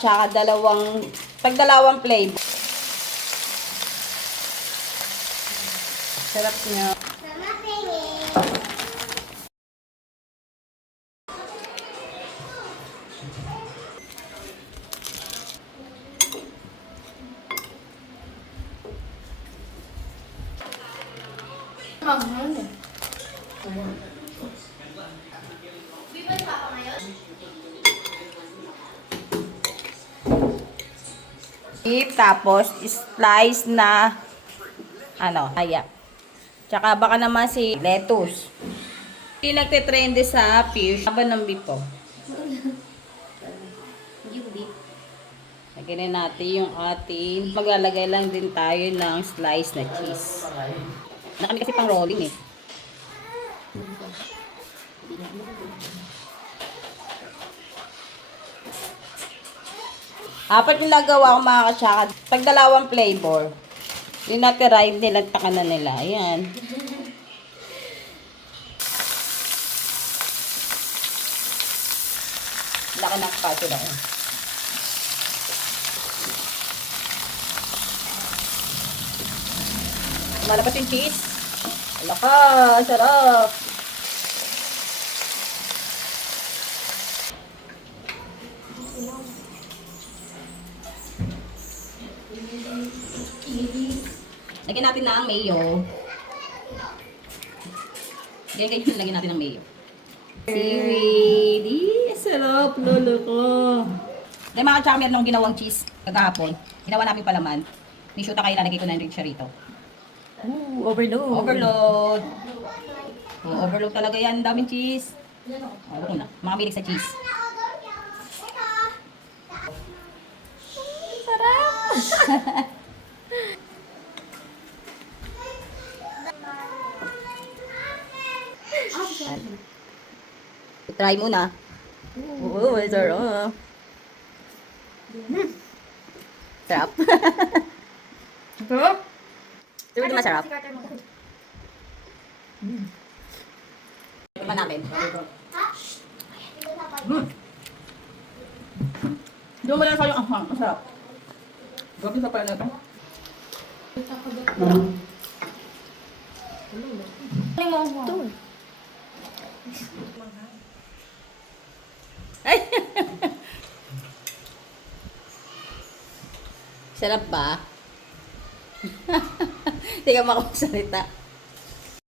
Tsaka dalawang flavor. Sarap niya. Tapos slice na ayak. Tsaka baka naman si lettuce. Hindi nagte-trendy sa fish. Haba ng beef po. Lagyan natin yung ating maglalagay lang din tayo ng slice na cheese. Nakami kasi pang rolling eh. Apat yung nagawa ko mga katsaka. Pag dalawang flavor, yung natira, yung nilagtakan na nila. Ayan. Laki ng spatula ko. Malapas yung cheese. Alaka, sarap. Lagyan natin na ang mayo. Lagyan natin ng mayo. Seaweed. Sarap, lolo ko. Dahil mga katsaka, meron akong ginawang cheese kagahapon. Ginawa namin palaman. May shoota kayo, lalagay ko na rin siya rito. Ooh, overload. Overload. Overload talaga yan. Daming cheese. Huwag ko na. Mga milig sa cheese. Sarap! Try muna. Oo, sarap. Sarap. Sarap? Sabi ito masarap. Ito natin. Doon mo lang sa yung ahang. Masarap. Grabe sa pala natin. Ito. Ay! Sarap ba? Hindi ka makasalita.